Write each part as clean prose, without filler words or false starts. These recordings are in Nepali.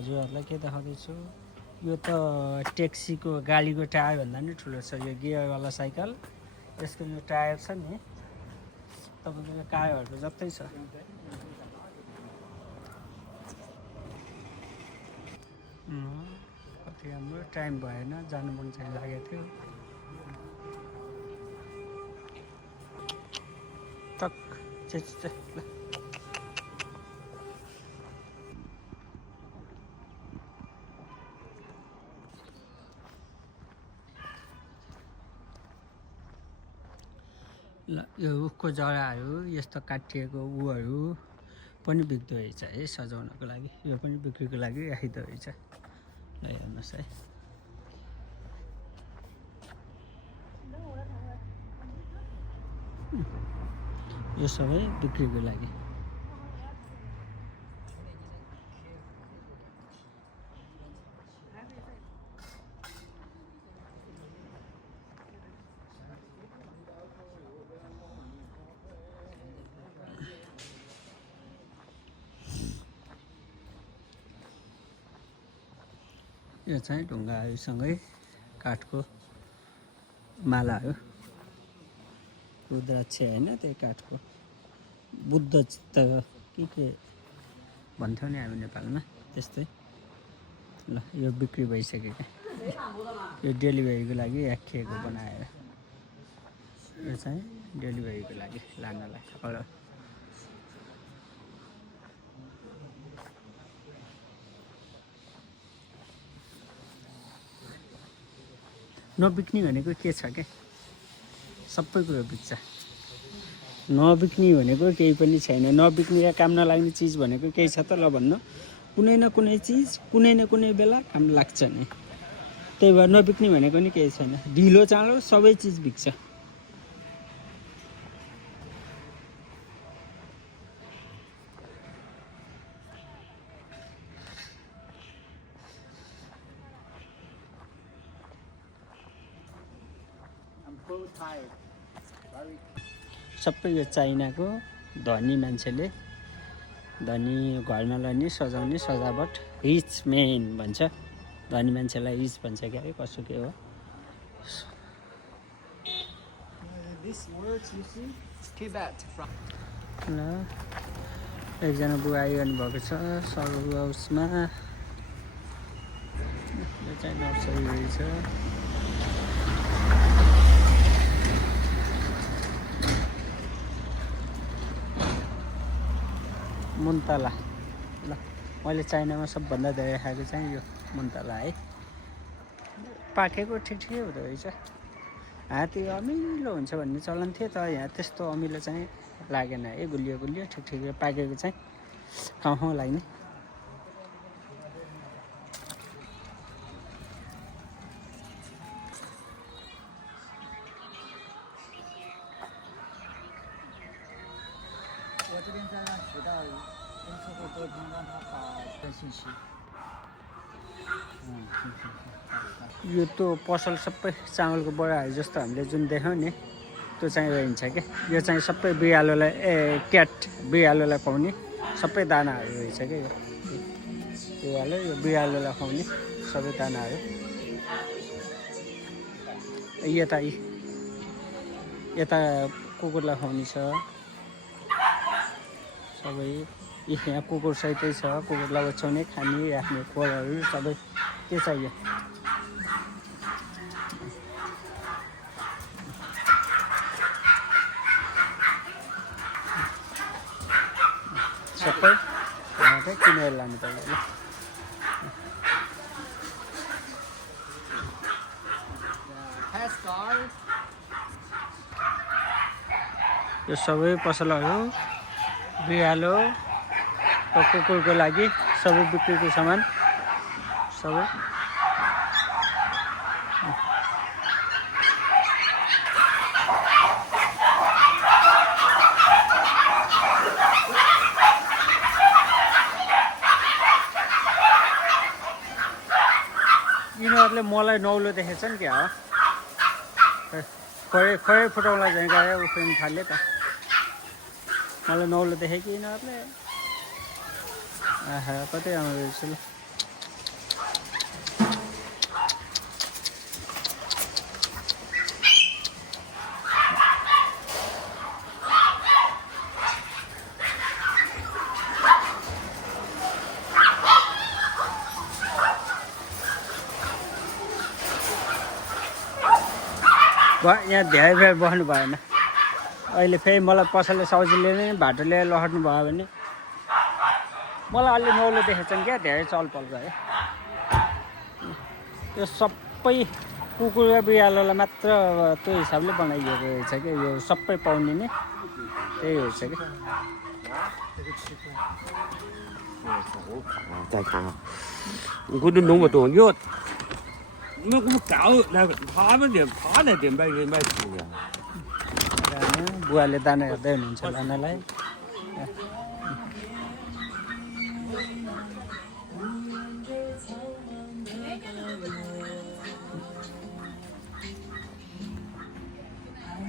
हजुरहरूलाई के देखाउँदैछु यो त ट्याक्सीको गाडीको टायरभन्दा नि ठुलो छ यो गियरवाला साइकल यसको यो टायर छ नि तपाईँको यो टायरहरूको जस्तै छ कति राम्रो टाइम भएन जानु मन चाहिँ लागेको थियो टक ल ल यो रुखको जराहरू यस्तो काटिएको उहरू पनि बिक्दो रहेछ है सजाउनको लागि यो पनि बिक्रीको लागि राखिदो रहेछ ल हेर्नुहोस् है यो सबै बिक्रीको लागि यो चाहिँ ढुङ्गाहरूसँगै काठको मालाहरू रुद्राक्ष होइन त्यही काठको बुद्ध चित्त के भन्थ्यौँ नि हामी नेपालमा त्यस्तै ल यो बिक्री भइसक्यो क्या यो डेलिभरीको लागि राखिएको बनाएर यो चाहिँ डेलिभरीको लागि लानलाई अर्डर नबिक्ने भनेको के छ क्या सबै कुरो बिक्छ नबिक्ने भनेको केही पनि छैन नबिक्ने या काम नलाग्ने चिज भनेको केही छ त ल भन्नु कुनै न कुनै चिज कुनै न कुनै बेला काम लाग्छ नि त्यही भएर नबिक्ने भनेको नि केही छैन ढिलो चाँडो सबै चिज बिक्छ सबै यो चाइनाको धनी मान्छेले धनी घरमा लाने सजाउने सजावट रिच मेन भन्छ धनी मान्छेलाई रिच भन्छ क्या अरे कसो के हो ल एकजना बुवा आइरहनु भएको छ सरु हाउसमा यो चाहिँ नर्सरी रहेछ मुन्तला ल मैले चाइनामा सबभन्दा धेरै खाएको चाहिँ यो मुन्तला है पाकेको ठिकै हुँदो रहेछ हाते अमिलो हुन्छ भन्ने चलन थियो तर यहाँ त्यस्तो अमिलो चाहिँ लागेन है गुलियो गुलियो ठिक पाकेको चाहिँ ठाउँ लाग्ने यो त पसल सबै चामलको बडाहरू जस्तो हामीले जुन देख्यौँ नि त्यो चाहिँ रहन्छ क्या यो चाहिँ सबै बिरालोलाई क्याट बिरालोलाई खुवाउने सबै दानाहरू रहेछ क्या यो बिरालोलाई खुवाउने सबै दानाहरू यता कुकुरलाई खुवाउने छ सबै यहाँ कुकुर सहितै छ कुकुरलाई ओछ्याउने खाने राख्ने खोरहरू सबै के चाहियो सबै किनेर लानु पर्यो ल यो सबै पसलहरू बिरालो कुकुरको लागि सबै बिक्रीको सामान सबै यिनीहरूले मलाई नौलो देखेछन् क्या हो खै फुटाउला झैँ गएर उफ्रिनु थाल्यो त मलाई नौलो देखेँ कि यिनीहरूले आहा कतै राम्रो रहेछ ल यहाँ धेरै बेर बस्नु भएन अहिले फेरि मलाई पसलले सब्जीले नै बाटो ल्याएर लड्नु भयो भने मलाई अलि नौलो देखेछन् क्या धेरै चलपल गयो यो सबै कुकुर र बिरालोलाई मात्र त्यो हिसाबले बनाइएको रहेछ क्या यो सबै पाउने नै त्यही रहेछ क्या 再看啊，我都弄不动，要那给我搞那个他们的他那的买书呀。 बुवाले दाना हेर्दै हुनुहुन्छ नानालाई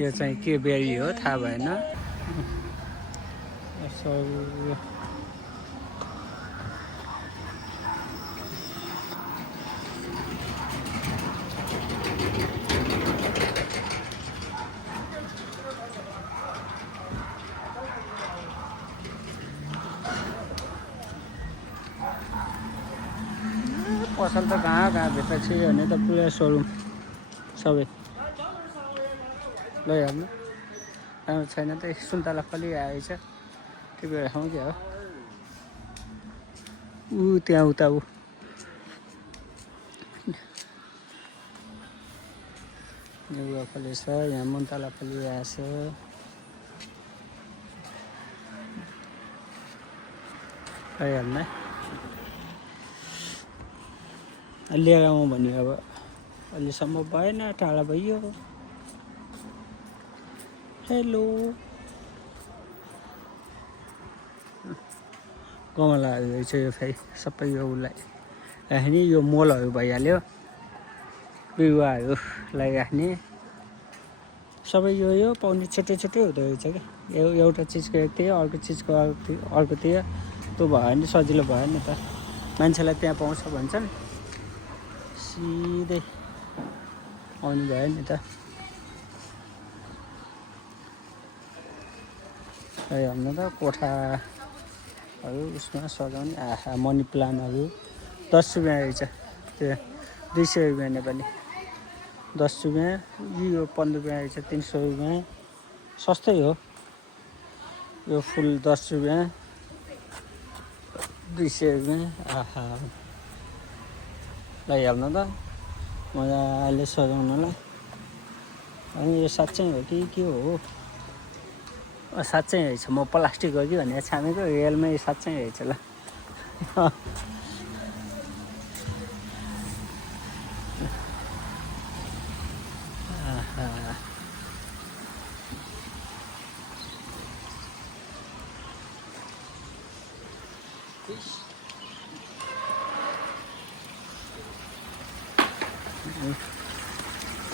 यो चाहिँ के बेरी हो थाहा भएन पसल त कहाँ भित्र छिर्यो भने त पुरा सोरुम सबै लैहाल्नु राम्रो छैन त सुन्तला फली आएछ त्यो बेला खाउँ क्या हो त्यहाँ उता गुवा फलेछ यहाँ मुन्तला फली आएछ लैहाल्नु लिएर आउँ भने अब अहिलेसम्म भएन टाढा भइयो हेलो गमलाहरू रहेछ यो फेरि सबै यो उसलाई राख्ने यो मलहरू भइहाल्यो बिरुवाहरू लगाइराख्ने सबै यो पाउने छुट्टै छुट्टै हुँदो रहेछ क्या एउटा चिजको एकतिर अर्को चिजको अर्कोतिर त्यो भयो भने सजिलो भयो नि त मान्छेलाई त्यहाँ पाउँछ भन्छन् सिधै आउनु भयो नि त हाम्रो त कोठाहरू उसमा सजाउने मनी प्लान्टहरू 10 रुपियाँ रहेछ त्यो 200 रुपियाँ नेपाली 10 रुपियाँ यो 15 रुपियाँ रहेछ 300 रुपियाँ सस्तै हो यो फुल 10 रुपियाँ 200 रुपियाँ लैहाल्नु त मजाले सजाउनलाई अनि यो साँच्चै हो कि के हो साँच्चै रहेछ म प्लास्टिक हो कि भनेर छामेको रियलमै साँच्चै रहेछ ल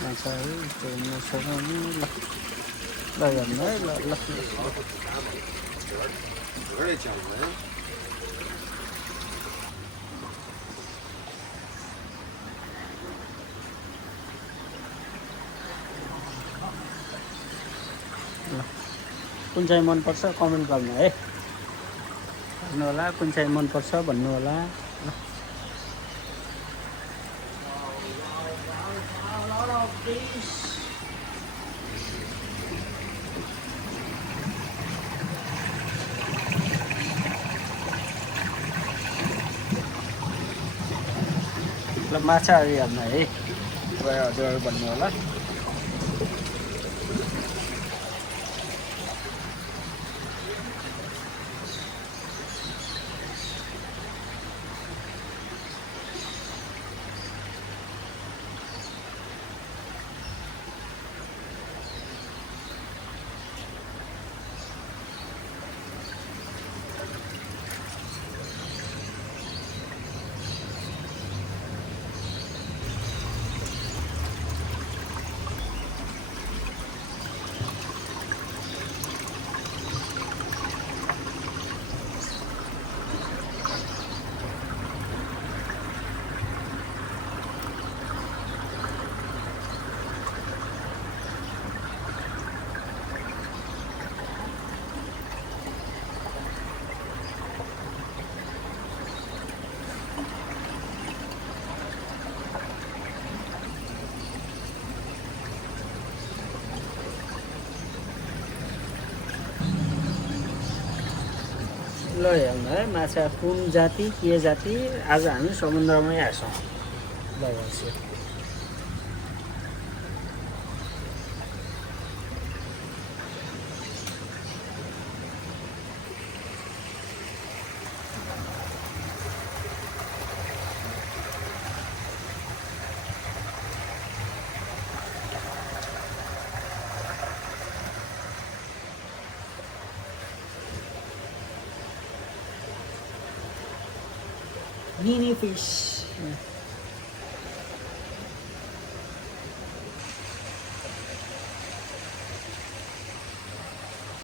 माछाहरू सजाउनु लैहाल्नु है ल कुन चाहिँ मनपर्छ कमेन्ट गर्नु है भन्नु होला कुन चाहिँ मनपर्छ भन्नु होला ल माछाहरू हेर्नु है हजुरहरू भन्नु होला ल हेर्नु है माछा कुन जाति के जाति आज हामी समुद्रमै आएछौँ ल भन्छ mini fish